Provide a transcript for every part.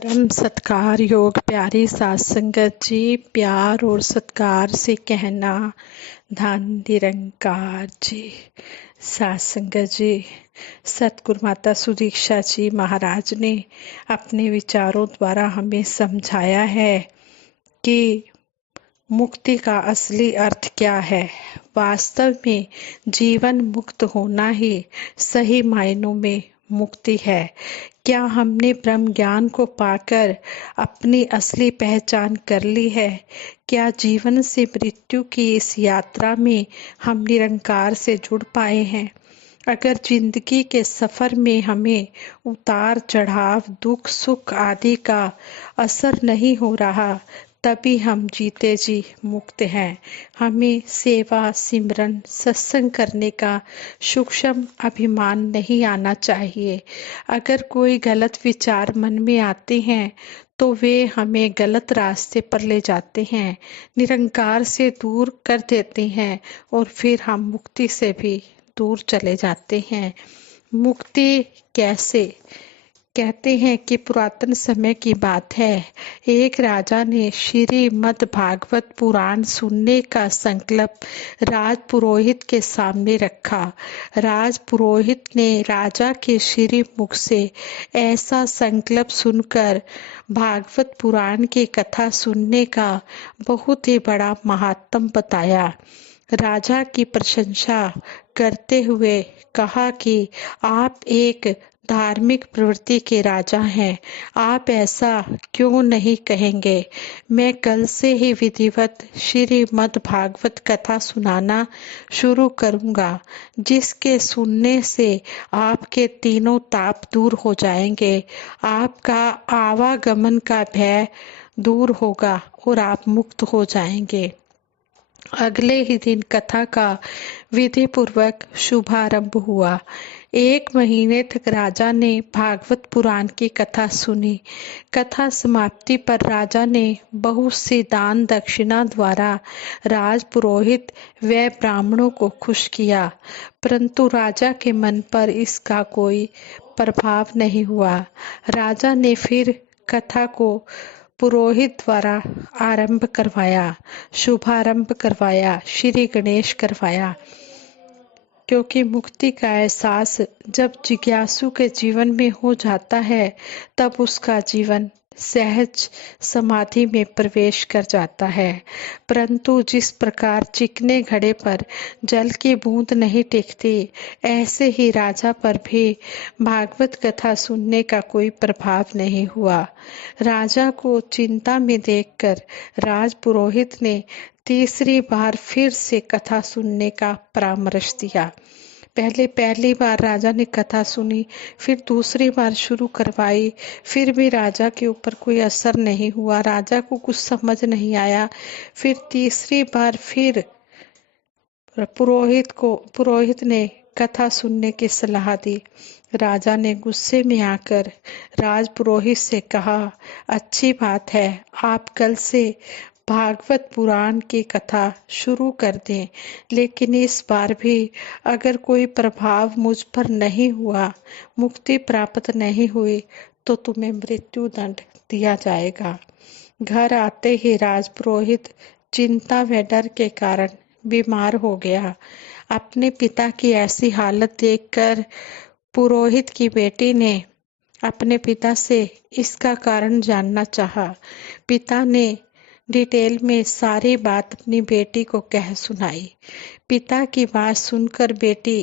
परम सत्कार योग प्यारी सात संगत जी, प्यार और सत्कार से कहना धन निरंकार जी। सात संगत जी, सतगुरु माता सुदीक्षा जी महाराज ने अपने विचारों द्वारा हमें समझाया है कि मुक्ति का असली अर्थ क्या है। वास्तव में जीवन मुक्त होना ही सही मायनों में मुक्ति है। क्या हमने ब्रह्म ज्ञान को पाकर अपनी असली पहचान कर ली है? क्या जीवन से मृत्यु की इस यात्रा में हम निरंकार से जुड़ पाए हैं? अगर जिंदगी के सफर में हमें उतार चढ़ाव दुख सुख आदि का असर नहीं हो रहा, तभी हम जीते जी मुक्त हैं। हमें सेवा सिमरन सत्संग करने का सूक्ष्म अभिमान नहीं आना चाहिए। अगर कोई गलत विचार मन में आते हैं तो वे हमें गलत रास्ते पर ले जाते हैं, निरंकार से दूर कर देते हैं और फिर हम मुक्ति से भी दूर चले जाते हैं। मुक्ति कैसे? कहते हैं कि पुरातन समय की बात है। एक राजा ने श्रीमद् भागवत पुराण सुनने का संकल्प राज पुरोहित के सामने रखा। राज पुरोहित ने राजा के श्री मुख से ऐसा संकल्प सुनकर भागवत पुराण की कथा सुनने का बहुत ही बड़ा महात्म बताया। राजा की प्रशंसा करते हुए कहा कि आप एक धार्मिक प्रवृत्ति के राजा हैं, आप ऐसा क्यों नहीं कहेंगे? मैं कल से ही विधिवत श्रीमद् भागवत कथा सुनाना शुरू करूंगा, जिसके सुनने से आपके तीनों ताप दूर हो जाएंगे, आपका आवागमन का भय दूर होगा और आप मुक्त हो जाएंगे। अगले ही दिन कथा का विधि पूर्वक शुभारंभ हुआ। 1 महीने तक राजा ने भागवत पुराण की कथा सुनी। कथा समाप्ति पर राजा ने बहुत सी दान दक्षिणा द्वारा राज पुरोहित व ब्राह्मणों को खुश किया, परंतु राजा के मन पर इसका कोई प्रभाव नहीं हुआ। राजा ने फिर कथा को पुरोहित द्वारा आरंभ करवाया, शुभारंभ करवाया, श्री गणेश करवाया, क्योंकि मुक्ति का एहसास जब जिज्ञासु के जीवन में हो जाता है तब उसका जीवन सहज समाधि में प्रवेश कर जाता है। परंतु जिस प्रकार चिकने घड़े पर जल की बूंद नहीं टिकती, ऐसे ही राजा पर भी भागवत कथा सुनने का कोई प्रभाव नहीं हुआ। राजा को चिंता में देखकर राज पुरोहित ने तीसरी बार फिर से कथा सुनने का परामर्श दिया। पहली बार राजा ने कथा सुनी, फिर दूसरी बार शुरू करवाई, फिर भी राजा के ऊपर कोई असर नहीं हुआ, राजा को कुछ समझ नहीं आया। फिर तीसरी बार फिर पुरोहित ने कथा सुनने की सलाह दी। राजा ने गुस्से में आकर राज पुरोहित से कहा, अच्छी बात है, आप कल से भागवत पुराण की कथा शुरू कर दें, लेकिन इस बार भी अगर कोई प्रभाव मुझ पर नहीं हुआ, मुक्ति प्राप्त नहीं हुई, तो तुम्हें मृत्यु दंड दिया जाएगा। घर आते ही राजपुरोहित चिंता व डर के कारण बीमार हो गया। अपने पिता की ऐसी हालत देखकर पुरोहित की बेटी ने अपने पिता से इसका कारण जानना चाहा। पिता ने डिटेल में सारी बात अपनी बेटी को कह सुनाई। पिता की बात सुनकर बेटी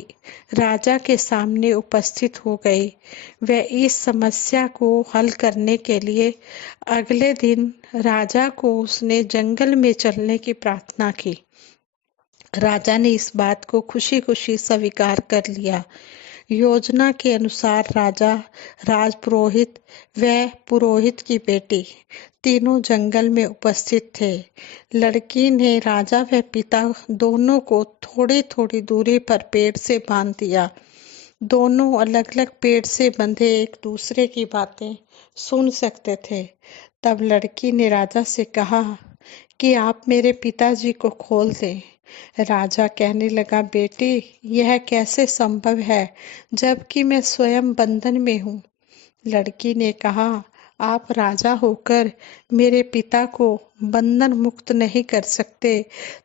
राजा के सामने उपस्थित हो गई। वह इस समस्या को हल करने के लिए अगले दिन राजा को उसने जंगल में चलने की प्रार्थना की। राजा ने इस बात को खुशी खुशी स्वीकार कर लिया। योजना के अनुसार राजा, राजपुरोहित व पुरोहित की बेटी तीनों जंगल में उपस्थित थे। लड़की ने राजा व पिता दोनों को थोड़ी थोड़ी दूरी पर पेड़ से बांध दिया। दोनों अलग अलग पेड़ से बंधे एक दूसरे की बातें सुन सकते थे। तब लड़की ने राजा से कहा कि आप मेरे पिताजी को खोल दें। राजा कहने लगा, बेटी, यह कैसे संभव है जबकि मैं स्वयं बंधन में हूँ? लड़की ने कहा, आप राजा होकर मेरे पिता को बंधन मुक्त नहीं कर सकते,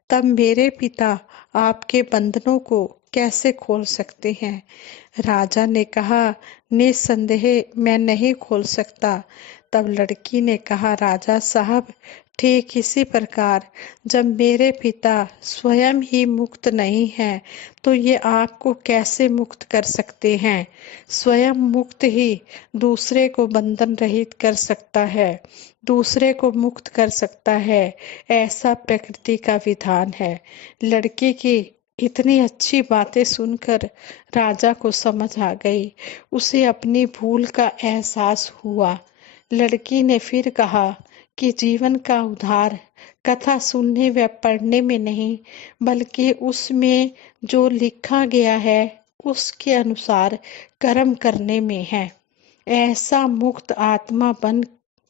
तब मेरे पिता आपके बंधनों को कैसे खोल सकते हैं। राजा ने कहा, निस्संदेह मैं नहीं खोल सकता। तब लड़की ने कहा, राजा साहब, ठीक इसी प्रकार जब मेरे पिता स्वयं ही मुक्त नहीं हैं, तो ये आपको कैसे मुक्त कर सकते हैं। स्वयं मुक्त ही दूसरे को बंधन रहित कर सकता है, दूसरे को मुक्त कर सकता है। ऐसा प्रकृति का विधान है। लड़की की इतनी अच्छी बातें सुनकर राजा को समझ आ गई। उसे अपनी भूल का एहसास हुआ। लड़की ने फिर कहा कि जीवन का उद्धार कथा सुनने व पढ़ने में नहीं, बल्कि उसमें जो लिखा गया है उसके अनुसार कर्म करने में है। ऐसा मुक्त आत्मा बन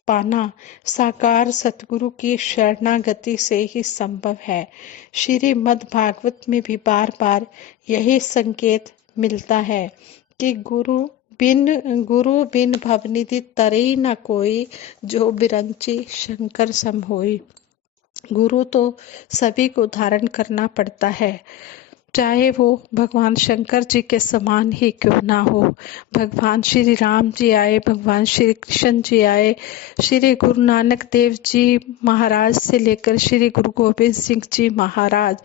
पाना साकार सतगुरु की शरणागति से ही संभव है। श्रीमद् भागवत में भी बार बार यही संकेत मिलता है कि गुरु बिन भवनिधि तरई न कोई, जो बिरंची शंकर सम होई। गुरु तो सभी को धारण करना पड़ता है, चाहे वो भगवान शंकर जी के समान ही क्यों ना हो। भगवान श्री राम जी आए, भगवान श्री कृष्ण जी आए, श्री गुरु नानक देव जी महाराज से लेकर श्री गुरु गोविंद सिंह जी महाराज,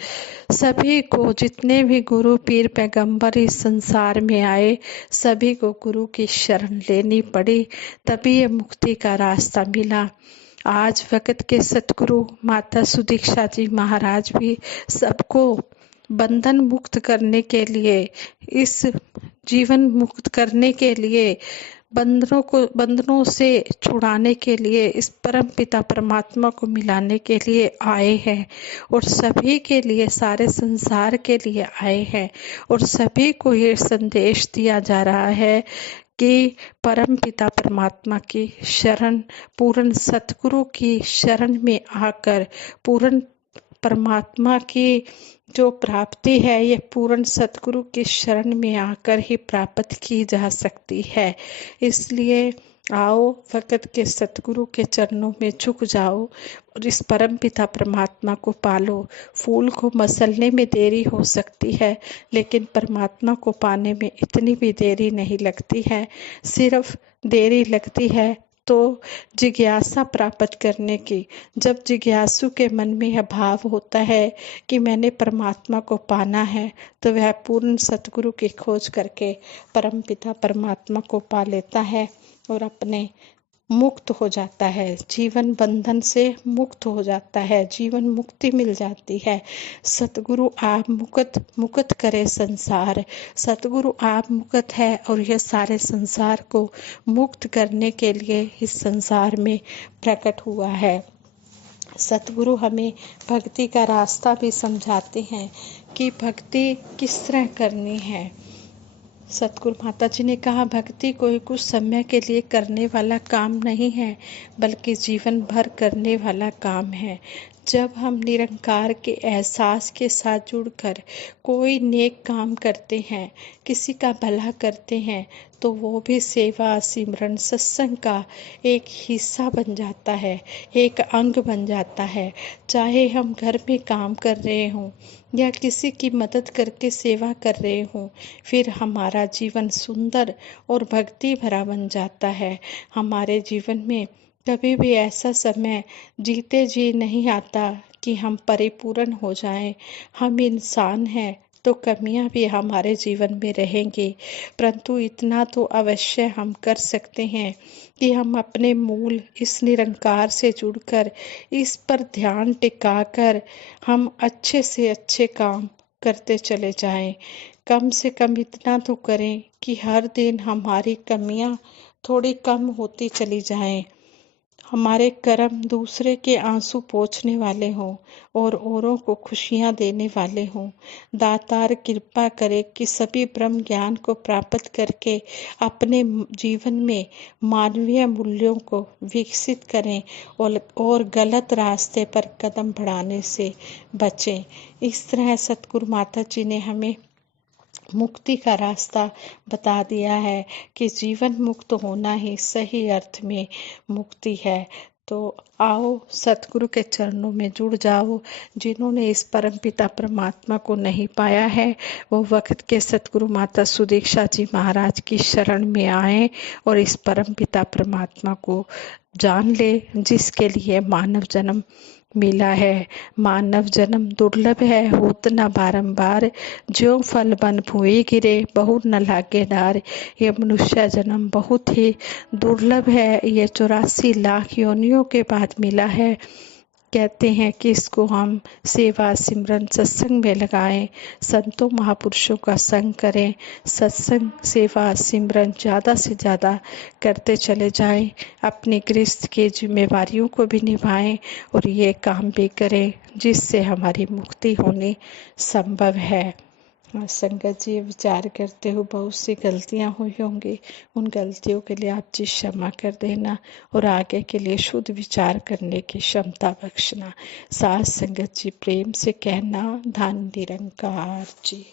सभी को, जितने भी गुरु पीर पैगंबर इस संसार में आए, सभी को गुरु की शरण लेनी पड़ी, तभी ये मुक्ति का रास्ता मिला। आज वक्त के सतगुरु माता सुदीक्षा जी महाराज भी सबको बंधन मुक्त करने के लिए, इस जीवन मुक्त करने के लिए, बंधनों से छुड़ाने के लिए, इस परम पिता परमात्मा को मिलाने के लिए आए हैं और सभी के लिए, सारे संसार के लिए आए हैं। और सभी को ये संदेश दिया जा रहा है कि परम पिता परमात्मा की शरण, पूर्ण सतगुरु की शरण में आकर पूर्ण परमात्मा की जो प्राप्ति है, ये पूर्ण सतगुरु की शरण में आकर ही प्राप्त की जा सकती है। इसलिए आओ, वक़्त के सतगुरु के चरणों में झुक जाओ और इस परम पिता परमात्मा को पालो। फूल को मसलने में देरी हो सकती है, लेकिन परमात्मा को पाने में इतनी भी देरी नहीं लगती है। सिर्फ देरी लगती है तो जिज्ञासा प्राप्त करने की। जब जिज्ञासु के मन में यह भाव होता है कि मैंने परमात्मा को पाना है, तो वह पूर्ण सतगुरु की खोज करके परम पिता परमात्मा को पा लेता है और अपने मुक्त हो जाता है, जीवन बंधन से मुक्त हो जाता है, जीवन मुक्ति मिल जाती है। सतगुरु आप मुक्त करे संसार। सतगुरु आप मुक्त है और यह सारे संसार को मुक्त करने के लिए इस संसार में प्रकट हुआ है। सतगुरु हमें भक्ति का रास्ता भी समझाते हैं कि भक्ति किस तरह करनी है। सतगुरु माता जी ने कहा, भक्ति कोई कुछ समय के लिए करने वाला काम नहीं है, बल्कि जीवन भर करने वाला काम है। जब हम निरंकार के एहसास के साथ जुड़कर कोई नेक काम करते हैं, किसी का भला करते हैं, तो वो भी सेवा, सिमरन, सत्संग का एक हिस्सा बन जाता है, एक अंग बन जाता है। चाहे हम घर में काम कर रहे हों या किसी की मदद करके सेवा कर रहे हों, फिर हमारा जीवन सुंदर और भक्ति भरा बन जाता है। हमारे जीवन में कभी भी ऐसा समय जीते जी नहीं आता कि हम परिपूर्ण हो जाएं। हम इंसान हैं तो कमियां भी हमारे जीवन में रहेंगी, परंतु इतना तो अवश्य हम कर सकते हैं कि हम अपने मूल इस निरंकार से जुड़कर इस पर ध्यान टिकाकर हम अच्छे से अच्छे काम करते चले जाएं। कम से कम इतना तो करें कि हर दिन हमारी कमियां थोड़ी कम होती चली जाएं, हमारे कर्म दूसरे के आंसू पोंछने वाले हों और औरों को खुशियां देने वाले हों। दातार कृपा करे कि सभी ब्रह्म ज्ञान को प्राप्त करके अपने जीवन में मानवीय मूल्यों को विकसित करें और गलत रास्ते पर कदम बढ़ाने से बचें। इस तरह सतगुरु माता जी ने हमें मुक्ति का रास्ता बता दिया है कि जीवन मुक्त होना ही सही अर्थ में मुक्ति है। तो आओ सतगुरु के चरणों में जुड़ जाओ। जिन्होंने इस परमपिता परमात्मा को नहीं पाया है वो वक्त के सतगुरु माता सुदीक्षा जी महाराज की शरण में आए और इस परमपिता परमात्मा को जान ले, जिसके लिए मानव जन्म मिला है। मानव जन्म दुर्लभ है, होत न बारंबार, ज्यों फल बन भुइ गिरे, बहु न लागे डार। ये मनुष्य जन्म बहुत ही दुर्लभ है, ये 84 लाख योनियों के बाद मिला है। कहते हैं कि इसको हम सेवा सिमरन सत्संग में लगाएं, संतों महापुरुषों का संग करें, सत्संग सेवा सिमरन ज़्यादा से ज़्यादा करते चले जाएं, अपनी गृहस्थ की जिम्मेवारियों को भी निभाएं और ये काम भी करें जिससे हमारी मुक्ति होनी संभव है। संगत जी, विचार करते हो बहुत सी गलतियां हुई होंगी, उन गलतियों के लिए आप जी क्षमा कर देना और आगे के लिए शुद्ध विचार करने की क्षमता बख्शना। साथ संगत जी प्रेम से कहना, धन निरंकार जी।